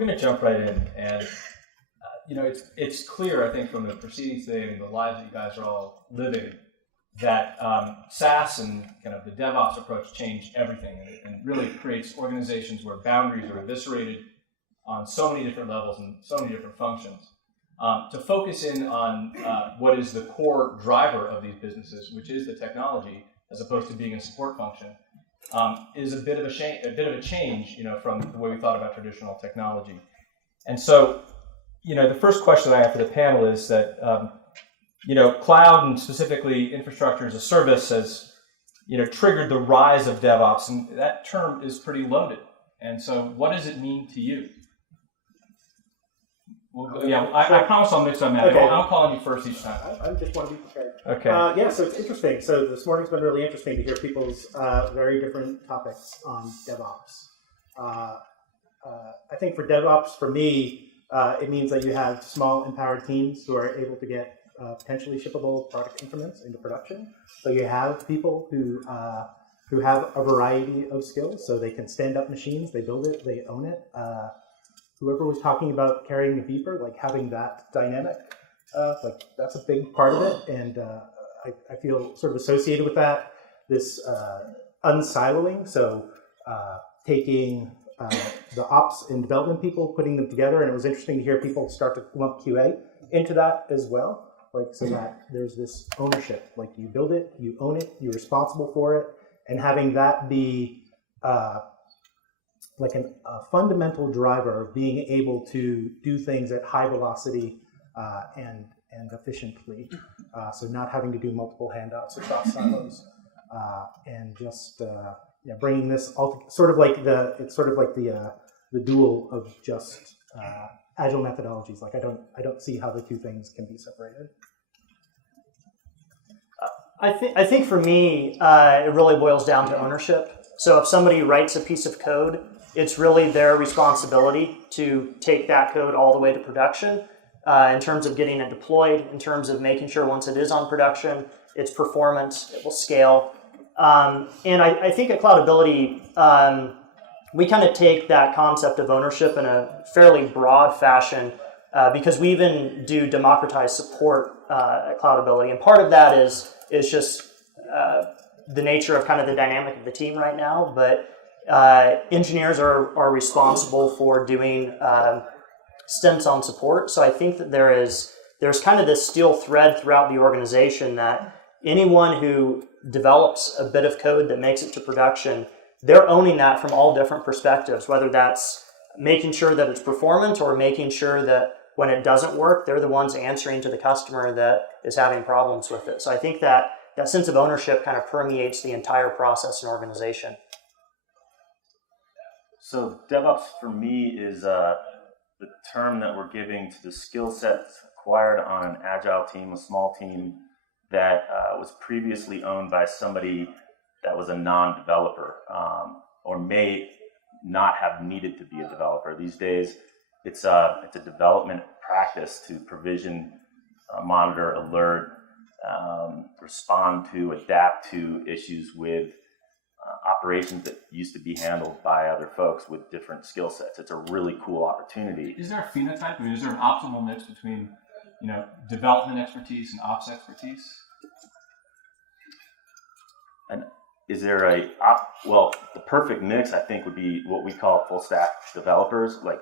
We're going to jump right in, and it's clear, I think, from the proceedings today and the lives that you guys are all living, that SaaS and kind of the DevOps approach changed everything, and really creates organizations where boundaries are eviscerated on so many different levels and so many different functions. To focus in on what is the core driver of these businesses, which is the technology, as opposed to being a support function, is a bit of a change, from the way we thought about traditional technology. And so, the first question I have for the panel is that, cloud and specifically infrastructure as a service has, triggered the rise of DevOps, and that term is pretty loaded. And so, what does it mean to you? Well, I promise I'll mix on that. Okay. I'm calling you first each time. I just want to be prepared. Okay. So it's interesting. So this morning's been really interesting to hear people's very different topics on DevOps. I think for DevOps, for me, it means that you have small empowered teams who are able to get potentially shippable product increments into production. So you have people who have a variety of skills. So they can stand up machines, they build it, they own it. Whoever was talking about carrying a beeper, like having that dynamic, that's a big part of it. And I feel sort of associated with that, this unsiloing. So taking the ops and development people, putting them together. And it was interesting to hear people start to lump QA into that as well. So that there's this ownership, like you build it, you own it, you're responsible for it. And having that be a fundamental driver of being able to do things at high velocity and efficiently. So not having to do multiple handouts across silos, and just bringing this all sort of like the dual of just agile methodologies. Like I don't see how the two things can be separated. I think for me, it really boils down to ownership. So if somebody writes a piece of code, it's really their responsibility to take that code all the way to production in terms of getting it deployed, in terms of making sure once it is on production, its performance, it will scale. And I think at Cloudability, we kind of take that concept of ownership in a fairly broad fashion because we even do democratized support at Cloudability. And part of that is just the nature of kind of the dynamic of the team right now, but engineers are responsible for doing stints on support. So I think that there's kind of this steel thread throughout the organization that anyone who develops a bit of code that makes it to production, they're owning that from all different perspectives, whether that's making sure that it's performant or making sure that when it doesn't work, they're the ones answering to the customer that is having problems with it. So I think that sense of ownership kind of permeates the entire process and organization. So DevOps for me is the term that we're giving to the skill sets acquired on an agile team, a small team that was previously owned by somebody that was a non-developer or may not have needed to be a developer. These days, it's a development practice to provision, monitor, alert, respond to, adapt to issues with operations that used to be handled by other folks with different skill sets. It's a really cool opportunity. Is there a phenotype? I mean, is there an optimal mix between, development expertise and ops expertise? And is there well, the perfect mix, I think, would be what we call full stack developers. Like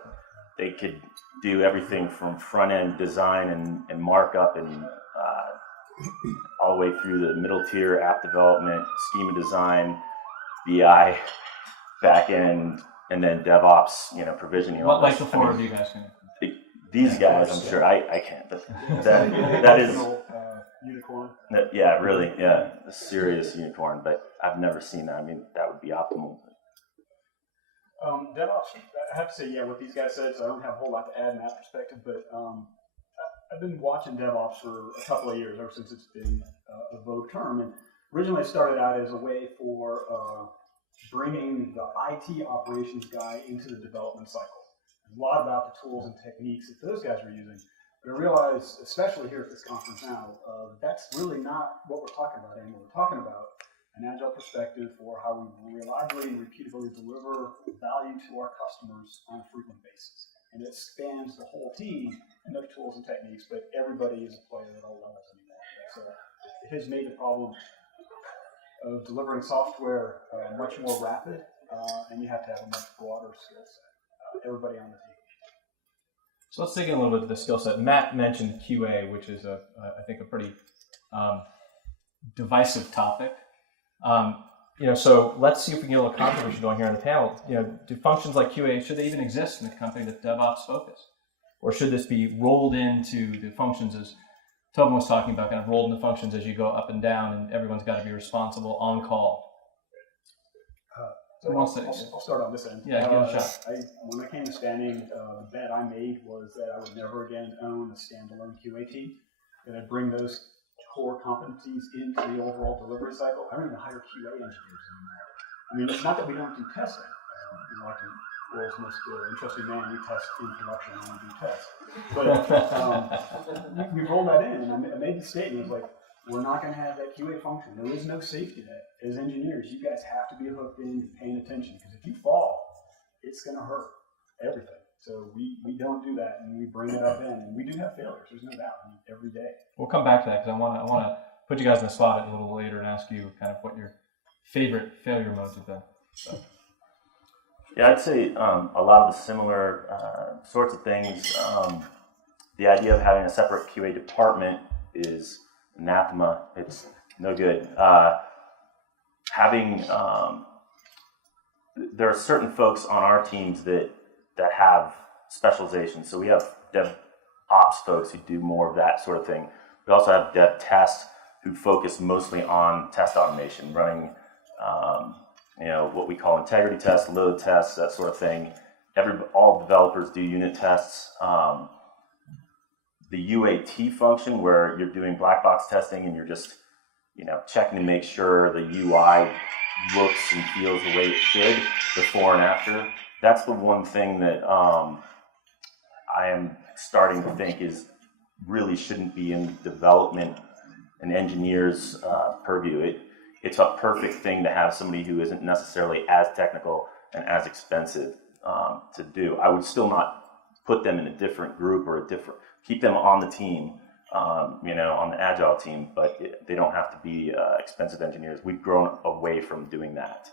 they could do everything from front end design and markup and all the way through the middle tier app development, schema design, BI, back end, and then DevOps, provisioning. What like the four of you guys can? These guys, I'm sure I can't. But that is unicorn. Yeah, really, yeah, a serious unicorn. But I've never seen that. I mean, that would be optimal. DevOps, I have to say, yeah, what these guys said, so I don't have a whole lot to add in that perspective, but I've been watching DevOps for a couple of years, ever since it's been a vogue term. And originally it started out as a way for bringing the IT operations guy into the development cycle. A lot about the tools and techniques that those guys were using. But I realize, especially here at this conference now, that's really not what we're talking about anymore. We're talking about an agile perspective for how we reliably and repeatedly deliver value to our customers on a frequent basis. and it spans the whole team and their tools and techniques, but everybody is a player at all levels anymore. So it has made the problem of delivering software much more rapid, and you have to have a much broader skill set. Everybody on the team. So let's dig in a little bit to the skill set. Matt mentioned QA, which is I think a pretty divisive topic. So let's see if we can get a little controversy going here on the panel. Do functions like QA, should they even exist in a company that's DevOps focused? Or should this be rolled into the functions, as Toban was talking about, kind of rolled into functions as you go up and down, and everyone's got to be responsible on call? I'll start on this end. Yeah, give it a shot. When I came to Spanning, the bet I made was that I would never again own a standalone QA team, that I'd bring those core competencies into the overall delivery cycle. I don't even hire QA engineers anymore. I mean, it's not that we don't do testing. Like the world's most interesting man, we test in production and we do tests. But we rolled that in, and I made the statement, like, we're not going to have that QA function. There is no safety net. As engineers, you guys have to be hooked in and paying attention, because if you fall, it's going to hurt everything. So we don't do that, and we bring it up in, and we do have failures. There's no doubt. I mean, every day. We'll come back to that, because I want to put you guys in the spot a little later and ask you kind of what your favorite failure modes have been. So. Yeah, I'd say a lot of the similar sorts of things. The idea of having a separate QA department is anathema. It's no good. There are certain folks on our teams that have specialization. So we have DevOps folks who do more of that sort of thing. We also have dev tests who focus mostly on test automation, running what we call integrity tests, load tests, that sort of thing. All developers do unit tests. The UAT function, where you're doing black box testing and you're just checking to make sure the UI looks and feels the way it should before and after. That's the one thing that I am starting to think is really shouldn't be in development and engineers' purview. It's a perfect thing to have somebody who isn't necessarily as technical and as expensive to do. I would still not put them in a different group or keep them on the team, on the Agile team, but they don't have to be expensive engineers. We've grown away from doing that.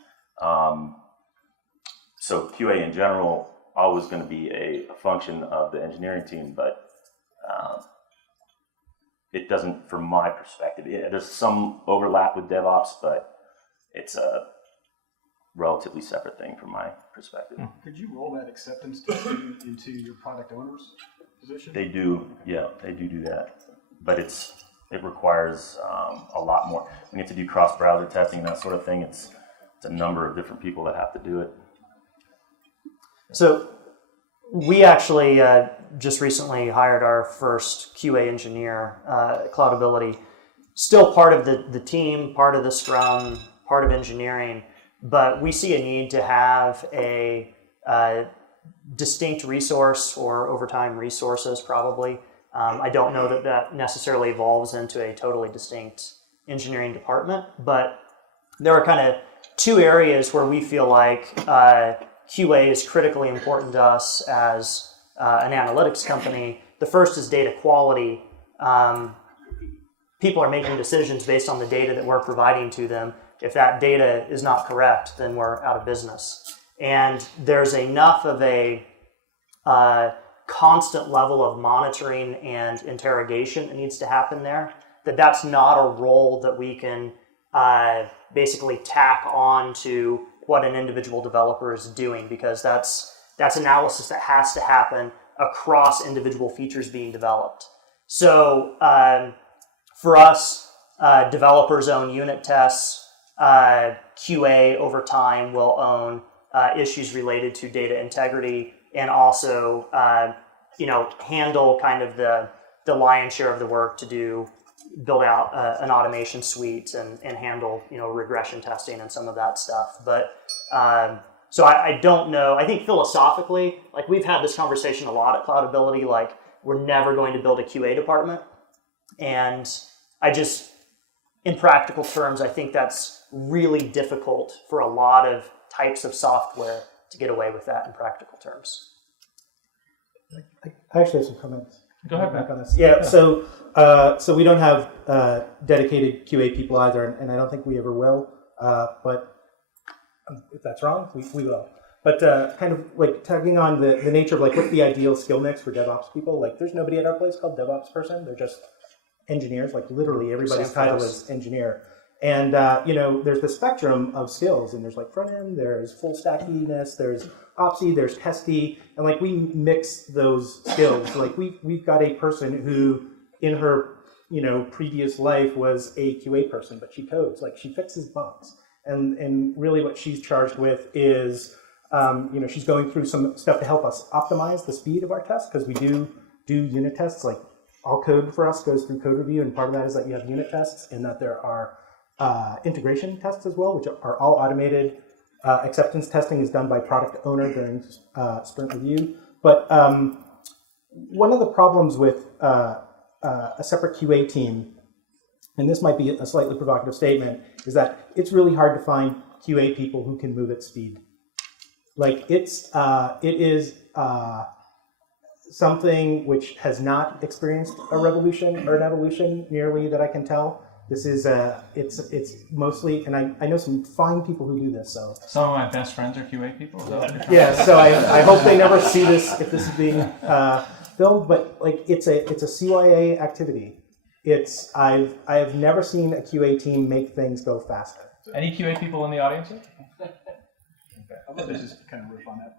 So QA in general always going to be a function of the engineering team, but it doesn't, from my perspective. There's some overlap with DevOps, but it's a relatively separate thing from my perspective. Could you roll that acceptance testing into your product owner's position? They do, yeah, they do that. But it requires a lot more. We need to do cross-browser testing and that sort of thing. It's a number of different people that have to do it. So we actually just recently hired our first QA engineer, Cloudability. Still part of the team, part of the Scrum, part of engineering, but we see a need to have a distinct resource, or over time resources probably. I don't know that necessarily evolves into a totally distinct engineering department, but there are kind of two areas where we feel like QA is critically important to us as an analytics company. The first is data quality. People are making decisions based on the data that we're providing to them. If that data is not correct, then we're out of business. And there's enough of a constant level of monitoring and interrogation that needs to happen there, that's not a role that we can basically tack on to what an individual developer is doing, because that's analysis that has to happen across individual features being developed. So for us, developers own unit tests. QA over time will own issues related to data integrity, and also handle kind of the lion's share of the work to build out an automation suite and handle regression testing and some of that stuff. But so I don't know. I think philosophically, like, we've had this conversation a lot at Cloudability, like, we're never going to build a QA department. And in practical terms, I think that's really difficult for a lot of types of software to get away with that in practical terms. I actually have some comments. Go ahead, back Matt. on this. Yeah. So we don't have dedicated QA people either, and I don't think we ever will. But if that's wrong, we will. But kind of like tagging on the nature of like what's the ideal skill mix for DevOps people? Like, there's nobody at our place called DevOps person. They're just engineers. Like literally everybody's title is engineer. And there's the spectrum of skills, and there's like front end, there's full stackiness, there's opsy, there's testy, and like we mix those skills. Like we've got a person who in her previous life was a QA person, but she codes, like she fixes bugs, and really what she's charged with is she's going through some stuff to help us optimize the speed of our tests, because we do unit tests. Like all code for us goes through code review, and part of that is that you have unit tests and that there are integration tests as well, which are all automated. Acceptance testing is done by product owner during sprint review. But one of the problems with a separate QA team, and this might be a slightly provocative statement, is that it's really hard to find QA people who can move at speed. Like it is something which has not experienced a revolution or an evolution nearly that I can tell. This is it's mostly, and I know some fine people who do this. So some of my best friends are QA people. Is that what you're trying yeah, so I hope they never see this if this is being filmed. But like it's a CYA activity. I have never seen a QA team make things go faster. Any QA people in the audience? I'd love to just kind of riff on that.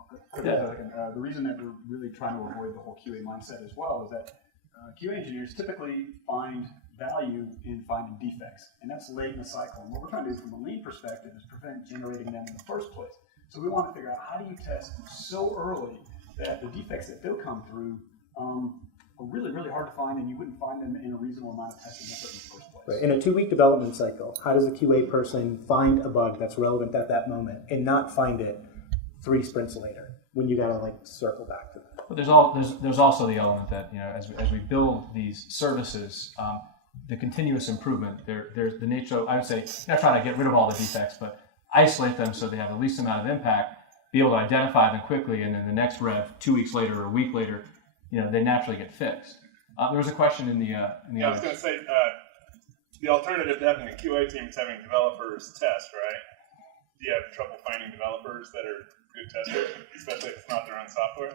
Yeah. The reason that we're really trying to avoid the whole QA mindset as well is that QA engineers typically find value in finding defects, and that's late in the cycle. And what we're trying to do from a lean perspective is prevent generating them in the first place. So we want to figure out how do you test so early that the defects that do come through are really, really hard to find, and you wouldn't find them in a reasonable amount of testing effort in the first place. Right. In a 2-week development cycle, how does a QA person find a bug that's relevant at that moment and not find it 3 sprints later when you gotta like circle back to that? But there's also the element that as we build these services, the continuous improvement. There's the nature of, I would say, not trying to get rid of all the defects, but isolate them so they have the least amount of impact. Be able to identify them quickly, and then the next rev, 2 weeks later or a week later, they naturally get fixed. There was a question in the Yeah, I was going to say the alternative to having a QA team is having developers test, right? Do you have trouble finding developers that are good testers, especially if it's not their own software?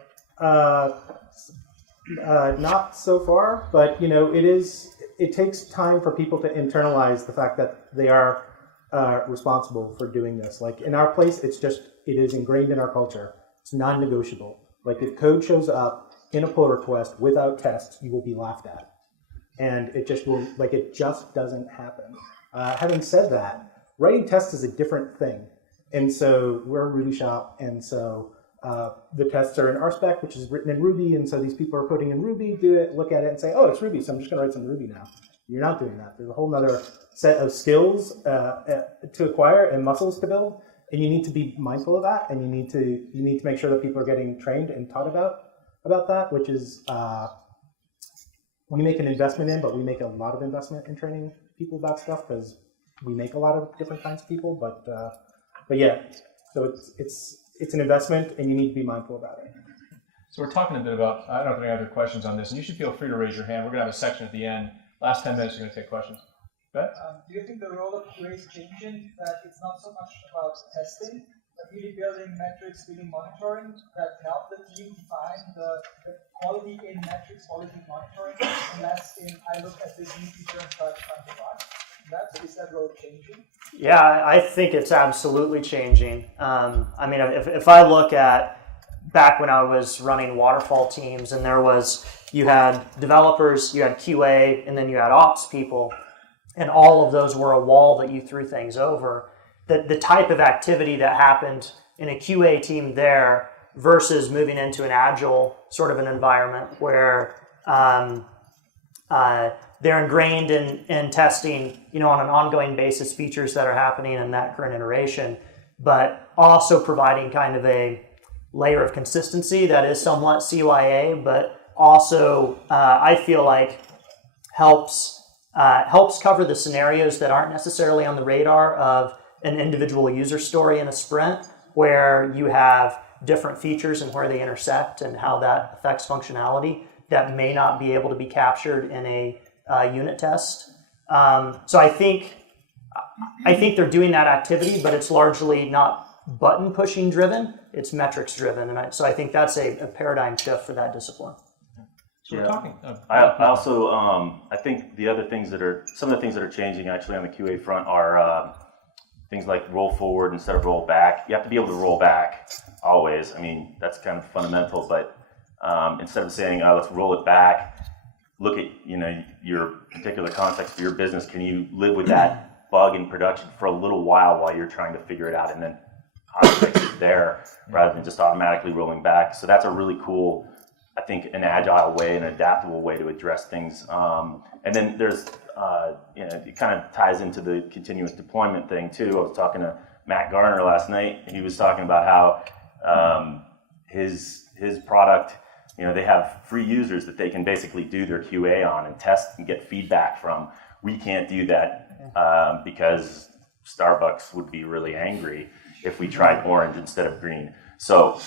Not so far, but it takes time for people to internalize the fact that they are responsible for doing this. Like in our place, it is ingrained in our culture. It's non-negotiable. Like if code shows up in a pull request without tests, you will be laughed at, and it just doesn't happen. Having said that, writing tests is a different thing, and so we're a Ruby shop, and so the tests are in RSpec, which is written in Ruby, and so these people are coding in Ruby, do it, look at it, and say, oh, it's Ruby, so I'm just going to write some Ruby now. You're not doing that. There's a whole other set of skills to acquire and muscles to build, and you need to be mindful of that, and you need to make sure that people are getting trained and taught about that, which is we make an investment in, but we make a lot of investment in training people about stuff because we make a lot of different kinds of people. But yeah, so it's an investment, and you need to be mindful about it. So we're talking a bit about, I don't know if any other questions on this, and you should feel free to raise your hand. We're going to have a section at the end. Last 10 minutes, we're going to take questions. Go ahead. Do you think the role of QA is changing, that it's not so much about testing, but really building metrics, really monitoring that help the team find the quality in metrics, quality in monitoring, and less in I look at this new feature and try to find the bug? Is that role changing? Yeah, I think it's absolutely changing. I mean, if I look at back when I was running waterfall teams, and you had developers, you had QA, and then you had ops people, and all of those were a wall that you threw things over. The type of activity that happened in a QA team there versus moving into an agile sort of an environment where they're ingrained in testing, on an ongoing basis, features that are happening in that current iteration, but also providing kind of a layer of consistency that is somewhat CYA, but also I feel like helps cover the scenarios that aren't necessarily on the radar of an individual user story in a sprint, where you have different features and where they intersect and how that affects functionality that may not be able to be captured in a unit test. So I think they're doing that activity, but it's largely not button pushing driven, it's metrics driven. And so I think that's a paradigm shift for that discipline. So we're talking. I also, I think some of the things that are changing actually on the QA front are things like roll forward instead of roll back. You have to be able to roll back always. I mean, that's kind of fundamental, but instead of saying, let's roll it back, look at, your particular context for your business. Can you live with that bug in production for a little while you're trying to figure it out and then fix it there rather than just automatically rolling back? So that's a really cool, I think, an agile way, an adaptable way to address things. And then there's, it kind of ties into the continuous deployment thing too. I was talking to Matt Garner last night. He was talking about how his product, they have free users that they can basically do their QA on and test and get feedback from. We can't do that because Starbucks would be really angry if we tried orange instead of green. So,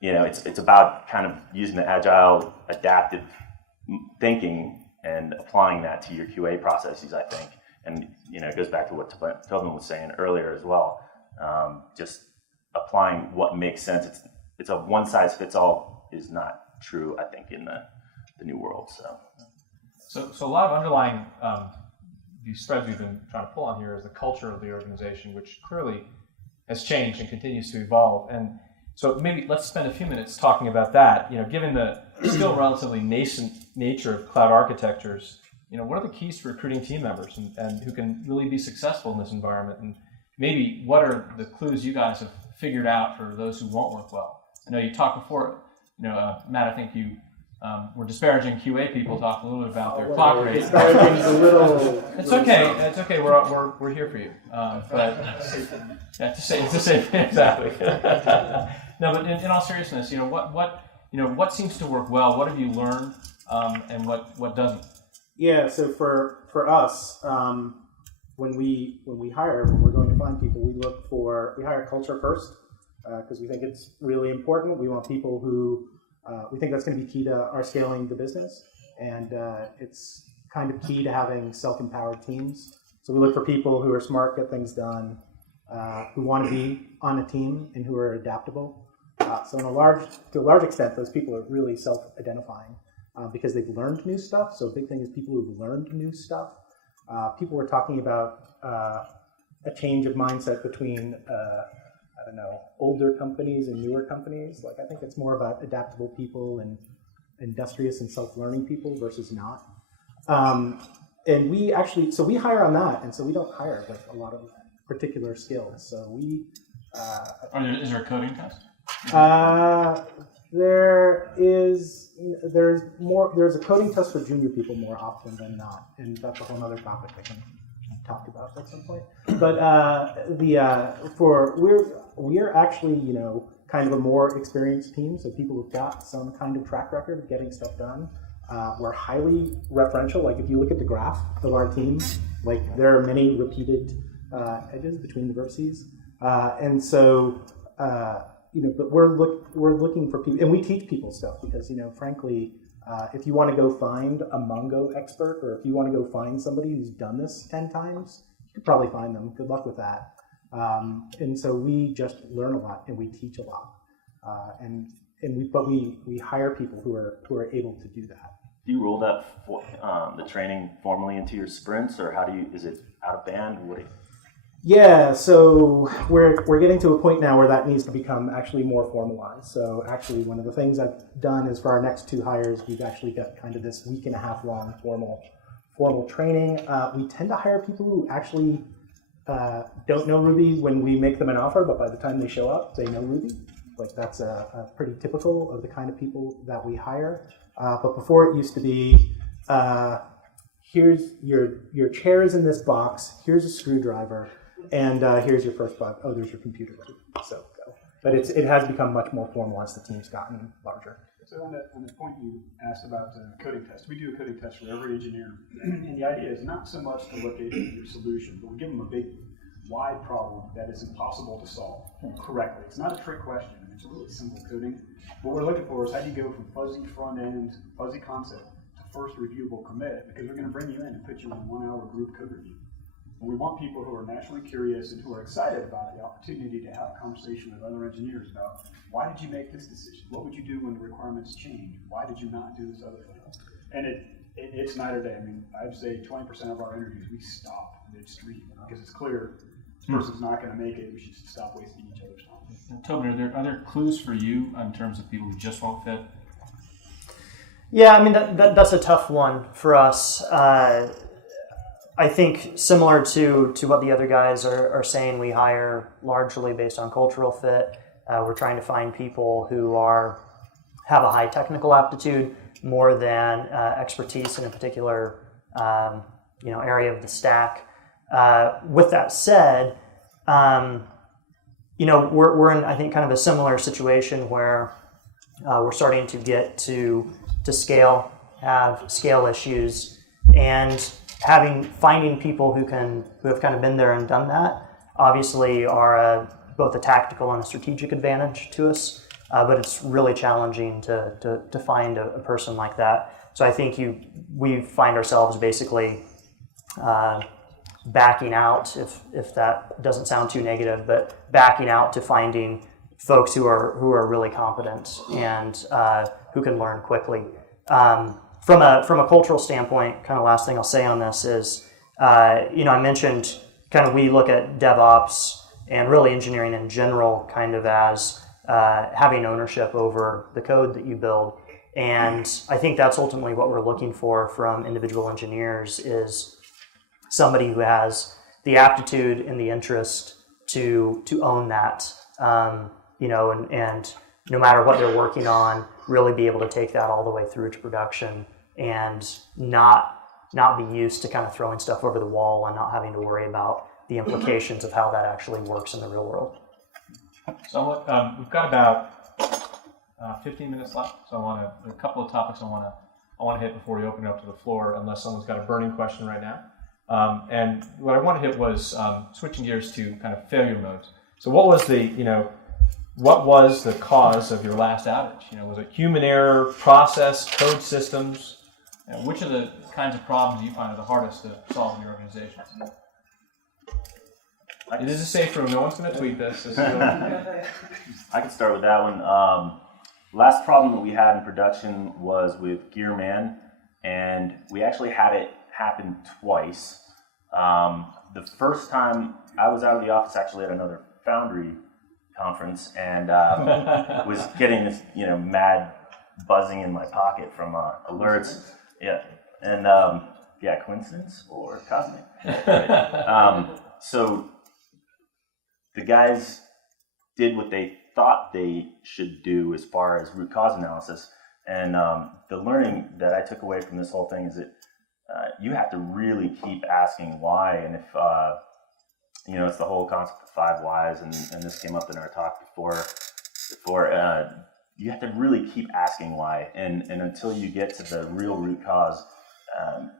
it's about kind of using the agile, adaptive thinking and applying that to your QA processes, I think. And, it goes back to what Toban was saying earlier as well. Just applying what makes sense. It's a one-size-fits-all is not true, I think, in the new world. So a lot of underlying these threads we've been trying to pull on here is the culture of the organization, which clearly has changed and continues to evolve. And so maybe let's spend a few minutes talking about that. Given the still relatively nascent nature of cloud architectures, what are the keys to recruiting team members and who can really be successful in this environment? And maybe what are the clues you guys have figured out for those who won't work well? I know you talked before, Matt, I think you were disparaging QA people, talk a little bit about their clock rate. It's okay. It's okay. We're here for you. But to say exactly. No, but in all seriousness, what seems to work well? What have you learned, and what doesn't? Yeah. So for us, when we hire, when we're going to find people, we hire culture first because we think it's really important. We want people who we think that's going to be key to our scaling the business, and it's kind of key to having self-empowered teams. So we look for people who are smart, get things done, who want to be on a team, and who are adaptable. So to a large extent, those people are really self-identifying because they've learned new stuff. So a big thing is people who've learned new stuff. People were talking about a change of mindset between older companies and newer companies. Like, I think it's more about adaptable people and industrious and self-learning people versus not. And we hire on that, and so we don't hire like a lot of particular skills. So we. Is there a coding test? There's a coding test for junior people more often than not, and that's a whole other topic I can talk about at some point. But we're actually kind of a more experienced team, so people who've got some kind of track record of getting stuff done. We're highly referential. Like, if you look at the graph of our team, like, there are many repeated edges between the vertices, and so but we're looking for people, and we teach people stuff because frankly, if you want to go find a Mongo expert, or if you want to go find somebody who's done this 10 times, you could probably find them. Good luck with that. And so we just learn a lot and we teach a lot, but we hire people who are able to do that. Do you roll that the training formally into your sprints, or is it out of band? Yeah, so we're getting to a point now where that needs to become actually more formalized. So actually, one of the things I've done is for our next 2 hires, we've actually got kind of this 1.5 week long formal training. We tend to hire people who actually don't know Ruby when we make them an offer, but by the time they show up, they know Ruby. Like, that's a pretty typical of the kind of people that we hire. But before, it used to be, here's your chair is in this box, here's a screwdriver, and here's your first bug. Oh, there's your computer. So go. But it has become much more formal as the team's gotten larger. So on the point you asked about the coding test, we do a coding test for every engineer. And the idea is not so much to look at your solution, but we give them a big wide problem that is impossible to solve correctly. It's not a trick question. It's really simple coding. What we're looking for is how do you go from fuzzy front end, fuzzy concept, to first reviewable commit, because we're going to bring you in and put you in a 1 hour group code review. And we want people who are naturally curious and who are excited about the opportunity to have a conversation with other engineers about why did you make this decision? What would you do when the requirements change? Why did you not do this other thing? And it's night or day. I mean, I'd say 20% of our interviews we stop midstream because it's clear this person's not going to make it. We should stop wasting each other's time. Toban, are there clues for you in terms of people who just won't fit? Yeah, I mean, that's a tough one for us. I think similar to what the other guys are saying, we hire largely based on cultural fit. We're trying to find people who have a high technical aptitude more than expertise in a particular area of the stack. With that said, we're in, I think, kind of a similar situation where we're starting to get to scale, have scale issues, and finding people who have kind of been there and done that obviously are both a tactical and a strategic advantage to us, but it's really challenging to find a person like that. So I think we find ourselves basically backing out, if that doesn't sound too negative, but backing out to finding folks who are really competent and who can learn quickly. From a cultural standpoint, kind of last thing I'll say on this is, I mentioned kind of we look at DevOps and really engineering in general kind of as having ownership over the code that you build. And I think that's ultimately what we're looking for from individual engineers is somebody who has the aptitude and the interest to own that, and no matter what they're working on, really be able to take that all the way through to production and not be used to kind of throwing stuff over the wall and not having to worry about the implications of how that actually works in the real world. So we've got about 15 minutes left. So a couple of topics I want to hit before we open it up to the floor, unless someone's got a burning question right now. And what I want to hit was switching gears to kind of failure modes. So what was the cause of your last outage? Was it human error, process, code systems? Which are the kinds of problems you find are the hardest to solve in your organization? It is a safe room. No one's going to tweet this. I can start with that one. Last problem that we had in production was with Gearman, and we actually had it happen twice. The first time I was out of the office actually at another Foundry conference and was getting this mad buzzing in my pocket from alerts. Yeah, and coincidence or cosmic. So the guys did what they thought they should do as far as root cause analysis, and the learning that I took away from this whole thing is that you have to really keep asking why, and if it's the whole concept of 5 whys, and this came up in our talk before. You have to really keep asking why, and until you get to the real root cause,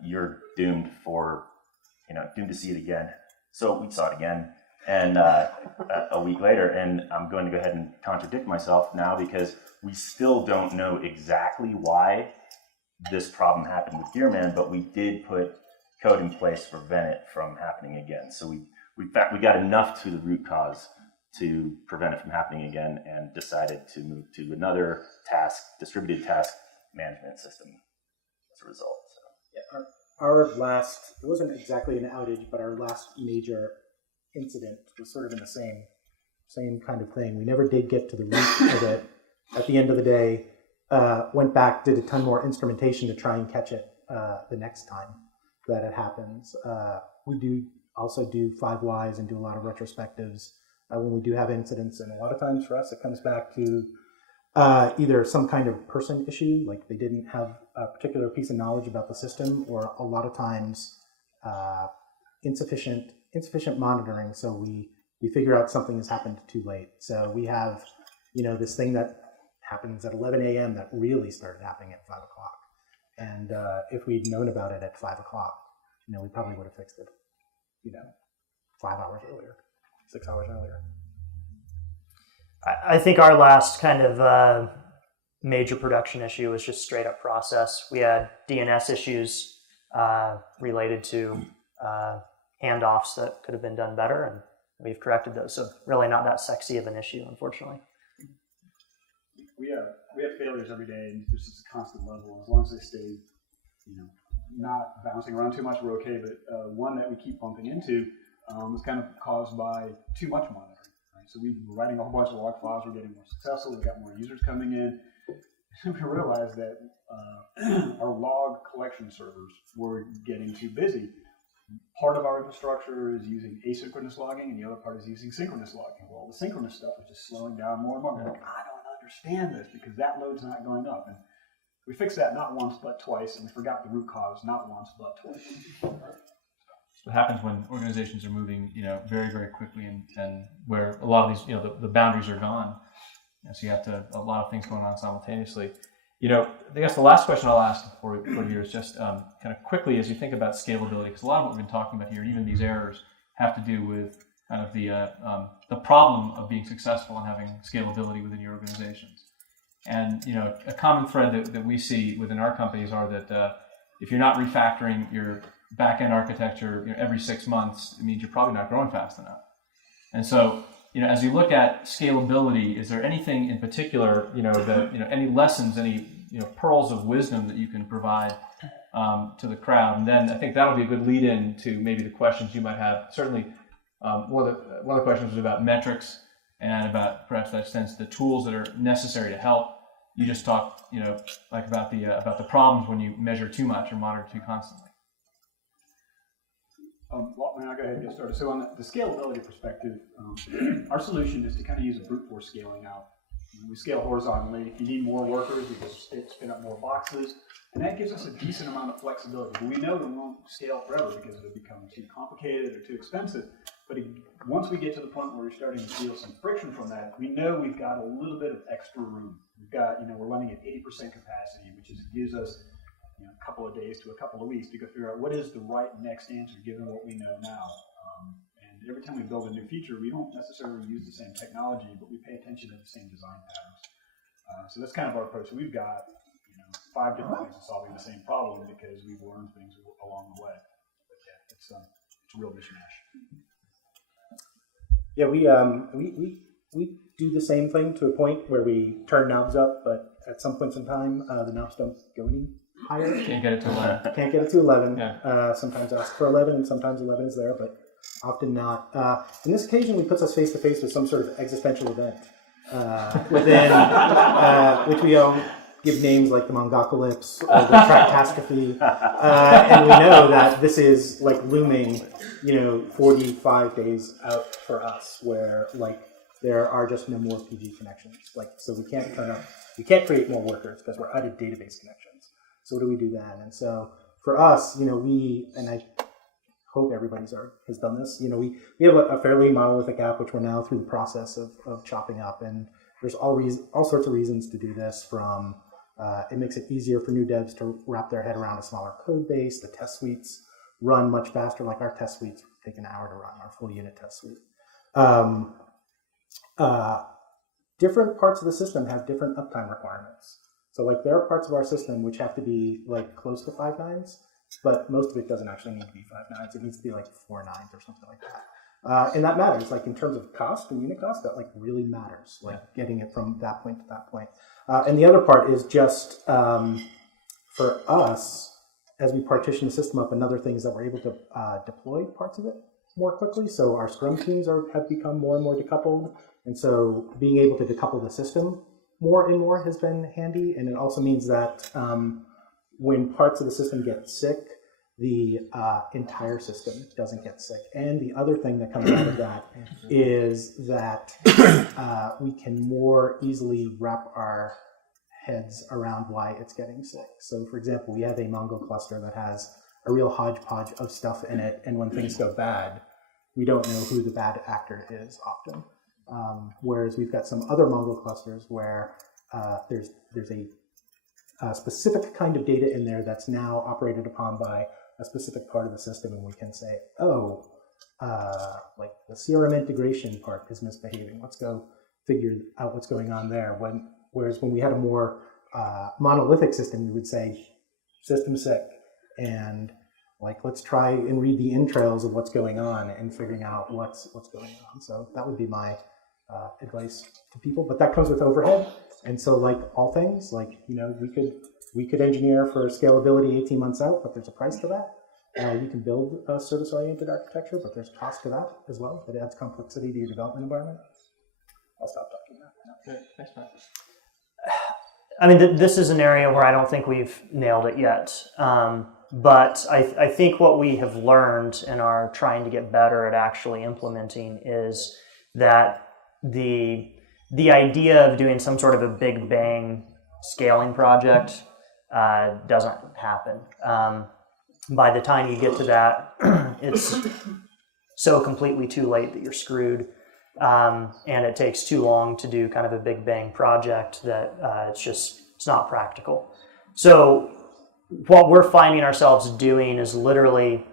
you're doomed to see it again. So we saw it again, and a week later, and I'm going to go ahead and contradict myself now because we still don't know exactly why this problem happened with Gearman, but we did put code in place to prevent it from happening again. So we got enough to the root cause to prevent it from happening again, and decided to move to another distributed task management system as a result. So. Yeah, our last, it wasn't exactly an outage, but our last major incident was sort of in the same kind of thing. We never did get to the root of it. At the end of the day, went back, did a ton more instrumentation to try and catch it the next time that it happens. We do also do 5 whys and do a lot of retrospectives when we do have incidents, and a lot of times for us it comes back to either some kind of person issue, like they didn't have a particular piece of knowledge about the system, or a lot of times insufficient monitoring, so we figure out something has happened too late. So we have this thing that happens at 11 a.m. that really started happening at 5 o'clock, and if we'd known about it at 5 o'clock, we probably would have fixed it 5 hours earlier, 6 hours earlier. I think our last kind of major production issue was just straight up process. We had DNS issues related to handoffs that could have been done better, and we've corrected those. So really not that sexy of an issue, unfortunately. We have failures every day, and there's just a constant level. As long as they stay, not bouncing around too much, we're okay. But one that we keep bumping into is kind of caused by too much monitoring. Right? So we're writing a whole bunch of log files. We're getting more successful. We've got more users coming in. And we realized that our log collection servers were getting too busy. Part of our infrastructure is using asynchronous logging, and the other part is using synchronous logging. Well, the synchronous stuff is just slowing down more and more. We're like, I don't understand this because that load's not going up. And we fixed that not once but twice, and we forgot the root cause not once but twice. What happens when organizations are moving, very, very quickly, and where a lot of these, the boundaries are gone. So you have a lot of things going on simultaneously. I guess the last question I'll ask for you is just kind of quickly as you think about scalability, because a lot of what we've been talking about here, even these errors, have to do with kind of the problem of being successful and having scalability within your organizations. And a common thread that we see within our companies are that if you're not refactoring your back-end architecture every 6 months, it means you're probably not growing fast enough. And so as you look at scalability, is there anything in particular, that any lessons, any pearls of wisdom that you can provide to the crowd? And then I think that'll be a good lead-in to maybe the questions you might have. Certainly, one of the questions was about metrics and about perhaps that sense the tools that are necessary to help. You just talked, about the problems when you measure too much or monitor too constantly. Well, I'll go ahead and get started. So on the scalability perspective, our solution is to kind of use a brute force scaling out. We scale horizontally. If you need more workers, we just spin up more boxes, and that gives us a decent amount of flexibility. But we know we won't scale forever because it'll become too complicated or too expensive. But once we get to the point where we're starting to feel some friction from that, we know we've got a little bit of extra room. We've got, we're running at 80% capacity, which gives us a couple of days to a couple of weeks to go figure out what is the right next answer given what we know now. And every time we build a new feature, we don't necessarily use the same technology, but we pay attention to the same design patterns. So that's kind of our approach. So we've got 5 different ways of solving the same problem because we've learned things along the way. But yeah, it's a real mishmash. Yeah, we do the same thing to a point where we turn knobs up, but at some points in time, the knobs don't go any higher. Can't get it to 11. Can't get it to 11. Yeah. Sometimes ask for 11, and sometimes 11 is there, but often not. And this occasionally puts us face to face with some sort of existential event within which we all give names like the Mongocalypse or the Tractastrophe, and we know that this is like looming, 45 days out for us, where there are just no more PG connections. So we can't create more workers because we're out of database connections. So what do we do then? And so for us, and I hope everybody has done this. We have a fairly monolithic app, which we're now through the process of chopping up, and there's all sorts of reasons to do this. From it makes it easier for new devs to wrap their head around a smaller code base. The test suites run much faster. Like our test suites take an hour to run, our full unit test suite. Different parts of the system have different uptime requirements. So there are parts of our system which have to be close to 5 nines, but most of it doesn't actually need to be 5 nines. It needs to be 4 nines or something like that. And that matters, in terms of cost and unit cost, that really matters, getting it from that point to that point. And the other part is just, for us, as we partition the system up, another thing is that we're able to deploy parts of it more quickly. So our Scrum teams have become more and more decoupled. And so being able to decouple the system more and more has been handy. And it also means that when parts of the system get sick, the entire system doesn't get sick. And the other thing that comes out of that is that we can more easily wrap our heads around why it's getting sick. So for example, we have a Mongo cluster that has a real hodgepodge of stuff in it, and when things go bad, we don't know who the bad actor is often. Whereas we've got some other Mongo clusters where there's a specific kind of data in there that's now operated upon by a specific part of the system, and we can say, oh, like the CRM integration part is misbehaving. Let's go figure out what's going on there. Whereas when we had a more monolithic system, we would say system sick, and like let's try and read the entrails of what's going on and figuring out what's going on. So that would be my advice to people. But that comes with overhead, and so like all things, like we could engineer for scalability 18 months out, but there's a price to that. You can build a service-oriented architecture, but there's cost to that as well. It adds complexity to your development environment. I'll stop talking now. Good. Thanks, Matt. I mean, this is an area where I don't think we've nailed it yet. But I think what we have learned and are trying to get better at actually implementing is that the idea of doing some sort of a big bang scaling project doesn't happen. By the time you get to that, it's so completely too late that you're screwed. And it takes too long to do kind of a big bang project that it's not practical. So what we're finding ourselves doing is literally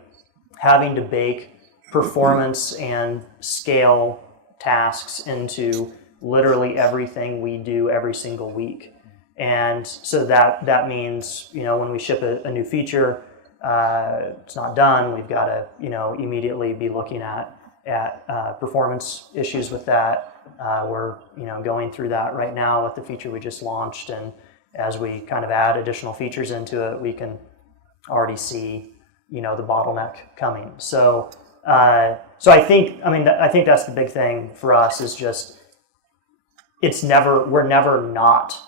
having to bake performance and scale tasks into literally everything we do every single week. And so that means, when we ship a new feature, it's not done. We've got to, immediately be looking at performance issues with that. We're, going through that right now with the feature we just launched, and as we kind of add additional features into it, we can already see, the bottleneck coming. So I think that's the big thing for us is just we're never not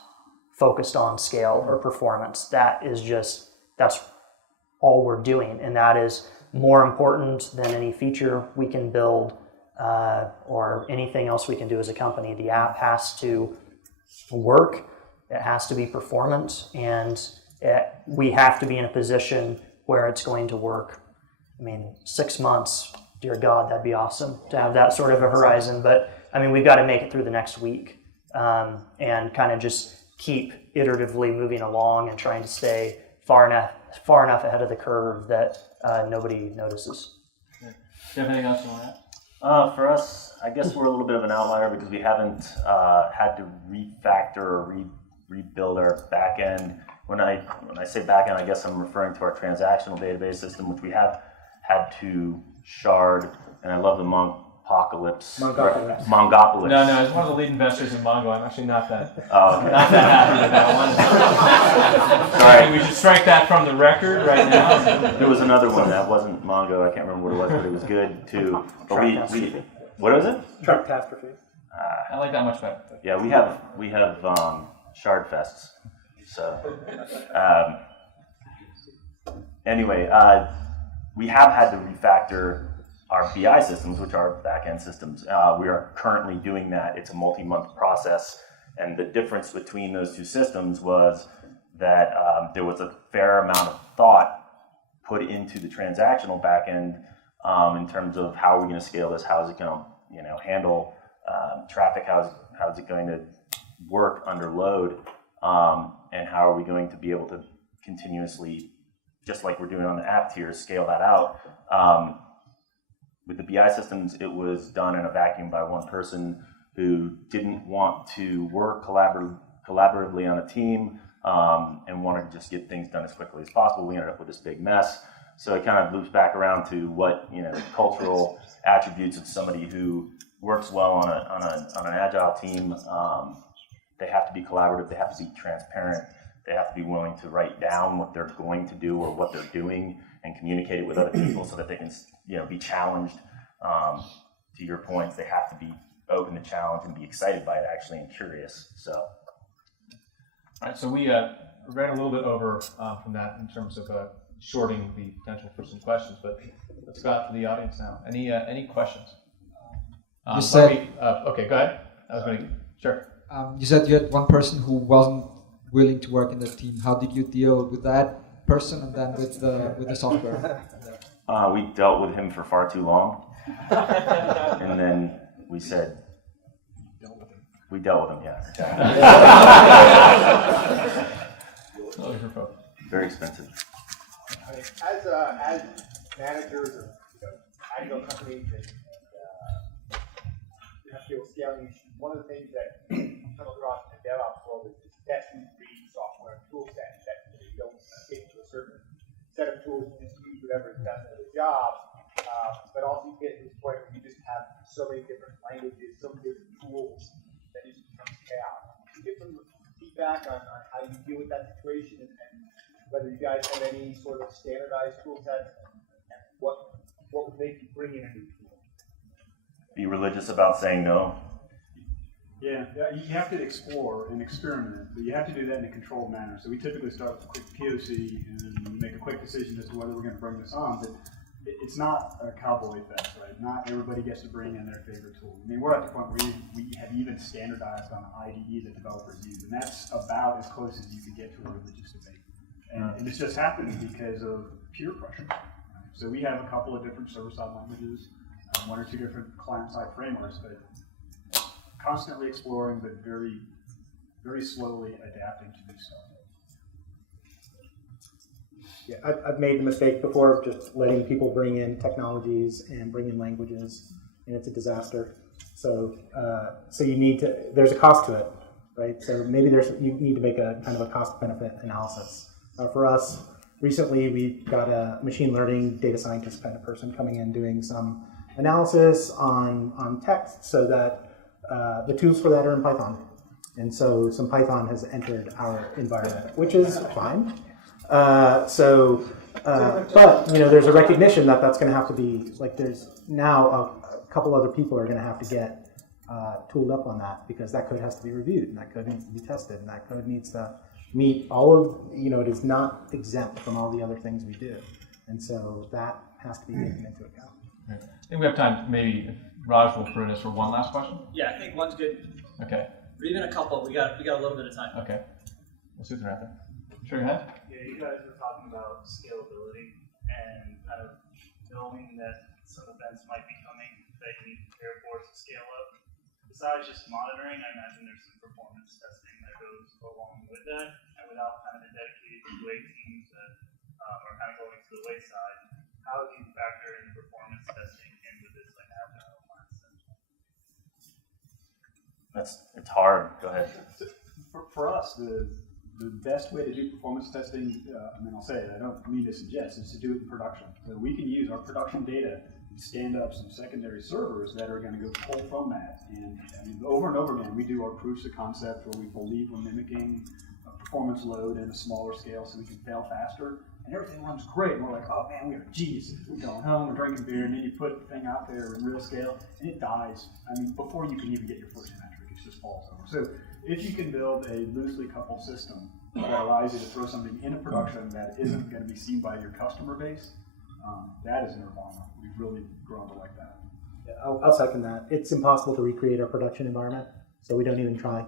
focused on scale or performance. That's all we're doing, and that is more important than any feature we can build or anything else we can do as a company. The app has to work, it has to be performant, and we have to be in a position where it's going to work. 6 months, dear God, that'd be awesome to have that sort of a horizon, but we've got to make it through the next week and kind of just keep iteratively moving along and trying to stay far enough ahead of the curve that nobody notices. Do you have anything else you want to add? For us, I guess we're a little bit of an outlier because we haven't had to refactor or rebuild our backend. When I say backend, I guess I'm referring to our transactional database system, which we have had to shard. And I love the Mongopolis. No, as one of the lead investors in Mongo, I'm actually not that happy with that one. Sorry. We should strike that from the record right now. There was another one that wasn't Mongo. I can't remember what it was, but it was good too. But what was it? Truckastrophe. I like that much better. Yeah, we have shard fests. So anyway, we have had to refactor our BI systems, which are back-end systems. We are currently doing that. It's a multi-month process. And the difference between those two systems was that there was a fair amount of thought put into the transactional back-end in terms of how are we going to scale this, how is it going to handle traffic, how is it going to work under load, and how are we going to be able to continuously, just like we're doing on the app tier, scale that out. With the BI systems, it was done in a vacuum by one person who didn't want to work collaboratively on a team and wanted to just get things done as quickly as possible. We ended up with this big mess. So it kind of loops back around to what cultural attributes of somebody who works well on an agile team. They have to be collaborative. They have to be transparent. They have to be willing to write down what they're going to do or what they're doing and communicate it with other people so that they can be challenged. To your point, they have to be open to challenge and be excited by it actually and curious. So, all right, so we ran a little bit over from that in terms of shorting the potential for some questions, but let's go out to the audience now. Any questions? You said okay, go ahead. Sure. You said you had one person who wasn't willing to work in the team. How did you deal with that person and then with the software? We dealt with him for far too long, and then we said we dealt with him. Yeah. Oh, Very expensive. As managers of agile companies and field scaling issues, one of the things that come across in the DevOps world is this best-in-breed software tool set that you don't stick to a certain set of tools and just use whatever is best for the job. But also you get to this point where you just have so many different languages, so many different tools that it just becomes chaos. Can you give some feedback on how you deal with that situation and whether you guys have any sort of standardized tool sets and what would make you bring in a new tool? Be religious about saying no. Yeah, you have to explore and experiment, but you have to do that in a controlled manner. So we typically start with a quick POC and make a quick decision as to whether we're going to bring this on. But it's not a cowboy fest, right? Not everybody gets to bring in their favorite tool. I mean, we're at the point where we have even standardized on the IDE that developers use, and that's about as close as you can get to a religious debate. And it's just happened because of peer pressure. Right? So we have a couple of different server-side languages, one or two different client-side frameworks, but constantly exploring, but very, very slowly adapting to new stuff. Yeah, I've made the mistake before of just letting people bring in technologies and bring in languages, and it's a disaster. So, you need to. There's a cost to it, right? So maybe you need to make a kind of a cost-benefit analysis. For us, recently we got a machine learning data scientist kind of person coming in doing some analysis on text, so that the tools for that are in Python, and so some Python has entered our environment, which is fine. But there's a recognition that that's going to have to be like there's now a couple other people are going to have to get tooled up on that, because that code has to be reviewed and that code needs to be tested and that code needs to meet all of it is not exempt from all the other things we do, and so that has to be taken into account. I think we have time. Maybe Raj will throw this for one last question. Yeah, I think one's good. Okay. Or even a couple. We got a little bit of time. Okay. Let's do it right there. Sure, go ahead. Yeah, you guys were talking about scalability and kind of knowing that some events might be coming that you need to prepare for to scale up. Besides just monitoring, I imagine there's some performance testing that goes along with that, and without kind of the dedicated QA teams that are kind of going to the wayside, how do you factor in performance testing into this like agile mindset? It's hard. Go ahead. For us, the best way to do performance testing, I'll say it, I don't mean to suggest, is to do it in production. So we can use our production data and stand up some secondary servers that are going to go pull from that. And over and over again, we do our proofs of concept where we believe we're mimicking a performance load in a smaller scale so we can fail faster. And everything runs great. And we're like, oh man, we are geniuses. We're going home, we're drinking beer, and then you put the thing out there in real scale, and it dies. Before you can even get your first metric, it just falls over. So if you can build a loosely coupled system that allows you to throw something into production that isn't going to be seen by your customer base, that is nirvana. We've really grown to like that. Yeah, I'll second that. It's impossible to recreate our production environment, so we don't even try.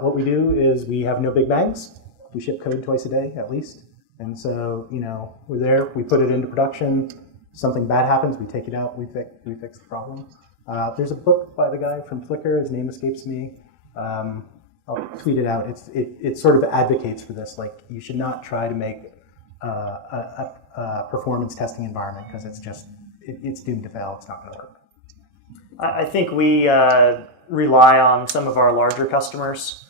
What we do is we have no big bangs. We ship code twice a day at least. And so, we're there, we put it into production, something bad happens, we take it out, we fix the problem. There's a book by the guy from Flickr, his name escapes me. I'll tweet it out. It sort of advocates for this, like you should not try to make a performance testing environment, because it's doomed to fail, it's not going to work. I think we rely on some of our larger customers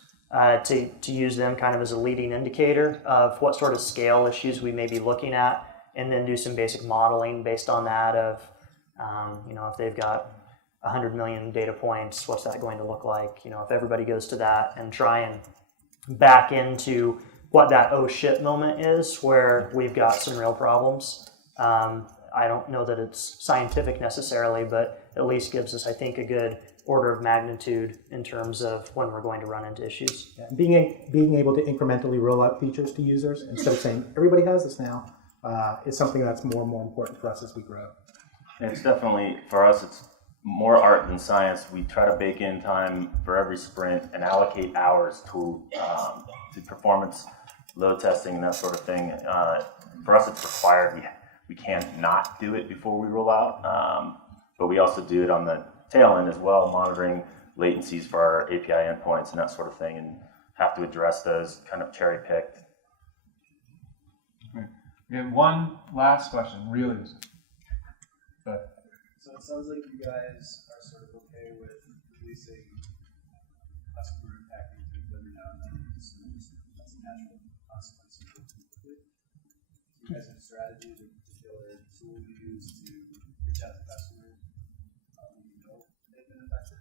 to use them kind of as a leading indicator of what sort of scale issues we may be looking at, and then do some basic modeling based on that of, if they've got 100 million data points, what's that going to look like? If everybody goes to that, and try and back into what that oh shit moment is where we've got some real problems. I don't know that it's scientific necessarily, but at least gives us, I think, a good order of magnitude in terms of when we're going to run into issues. Yeah, being able to incrementally roll out features to users instead of saying everybody has this now is something that's more and more important for us as we grow. It's definitely, for us, it's more art than science. We try to bake in time for every sprint and allocate hours to performance load testing and that sort of thing. For us, it's required. We can't not do it before we roll out, but we also do it on the tail end as well, monitoring latencies for our API endpoints and that sort of thing, and have to address those kind of cherry-picked. Okay, one last question, really. But So it sounds like you guys are sort of okay with releasing customer impacting things every now and then. So that's a natural consequence of it quickly. Do you guys have a strategy or a particular tool you use to reach out to customers when you know they've been affected?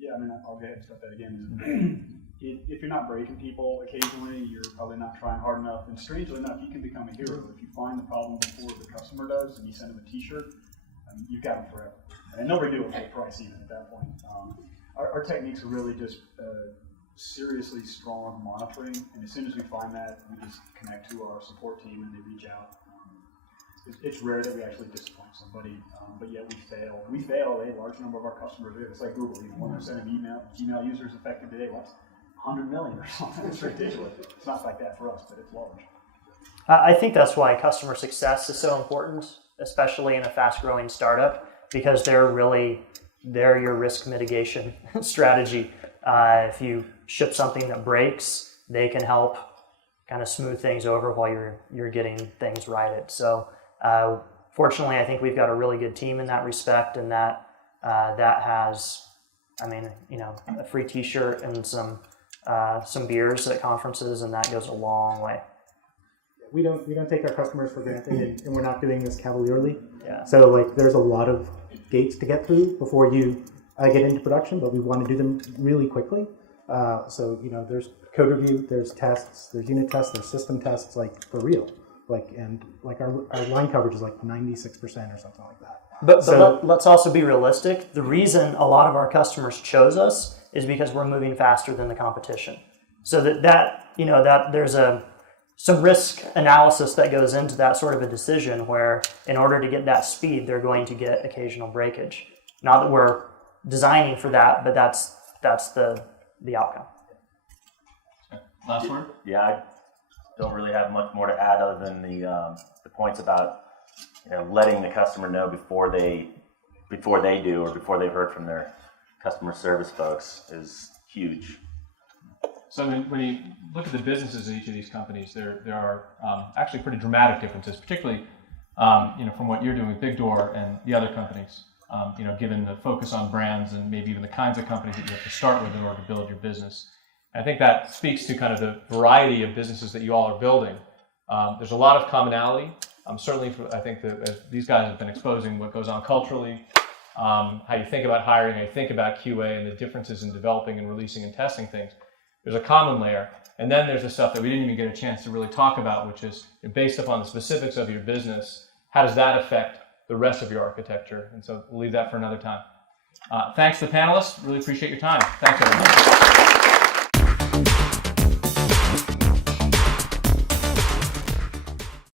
Yeah, I mean, I'll go ahead and start that again. If you're not breaking people occasionally, you're probably not trying hard enough. And strangely enough, you can become a hero if you find the problem before the customer does, and you send them a T-shirt. You've got them forever, and nobody do it full price even at that point. Our techniques are really just seriously strong monitoring, and as soon as we find that, we just connect to our support team, and they reach out. It's rare that we actually disappoint somebody, but yet we fail. We fail a large number of our customers. It's like Google, 1% of Gmail users affected today. What's 100 million or something? It's ridiculous. It's not like that for us, but it's large. I think that's why customer success is so important, especially in a fast-growing startup, because they're your risk mitigation strategy. If you ship something that breaks, they can help kind of smooth things over while you're getting things righted. So fortunately, I think we've got a really good team in that respect, and that has, a free T-shirt and some beers at conferences, and that goes a long way. We don't take our customers for granted, and we're not doing this cavalierly. Yeah. So there's a lot of gates to get through before you get into production, but we want to do them really quickly. There's code review, there's tests, there's unit tests, there's system tests, for real. Our line coverage is 96% or something like that. But let's also be realistic. The reason a lot of our customers chose us is because we're moving faster than the competition. So that there's some risk analysis that goes into that sort of a decision, where in order to get that speed, they're going to get occasional breakage. Not that we're designing for that, but that's the outcome. Last word? Yeah, I don't really have much more to add other than the points about letting the customer know before they do, or before they've heard from their customer service folks is huge. So when you look at the businesses of each of these companies, there are actually pretty dramatic differences, particularly from what you're doing with BigDoor and the other companies. Given the focus on brands and maybe even the kinds of companies that you have to start with in order to build your business. I think that speaks to kind of the variety of businesses that you all are building. There's a lot of commonality. Certainly, I think that as these guys have been exposing what goes on culturally, how you think about hiring, how you think about QA, and the differences in developing and releasing and testing things. There's a common layer. And then there's the stuff that we didn't even get a chance to really talk about, which is based upon the specifics of your business, how does that affect the rest of your architecture? And so we'll leave that for another time. Thanks to the panelists. Really appreciate your time. Thanks, everyone.